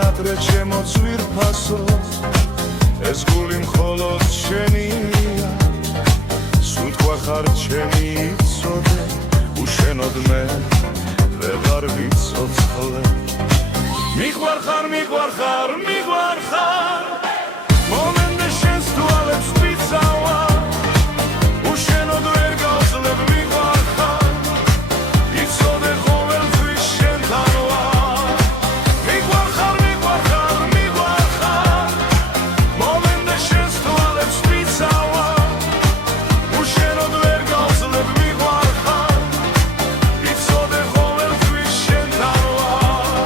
ადრე ჩემო ძვირფასო ეს გული მხოლოდ შენია სულ თქვა ხარ ჩემი იცოდე უშენოდ მე ვეღარ ვიცოცხლე მიყვარხარ მომენტე შენს თვალებს ვიწავა უშენოდ ვერ გავძლებ მიყვარხარ იცოდე ყოველთვის შენთან ვარ მიყვარხარ მომენტე შენს თვალებს ვიწავა უშენოდ ვერ გავძლებ მიყვარხარ იცოდე ყოველთვის შენთან ვარ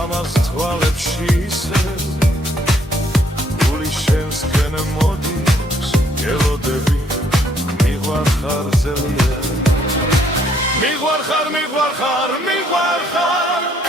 ამას თვალებში ისე გული შენსკენ მოდის ელოდები მიყვარხარ ზელიერ მიყვარხარ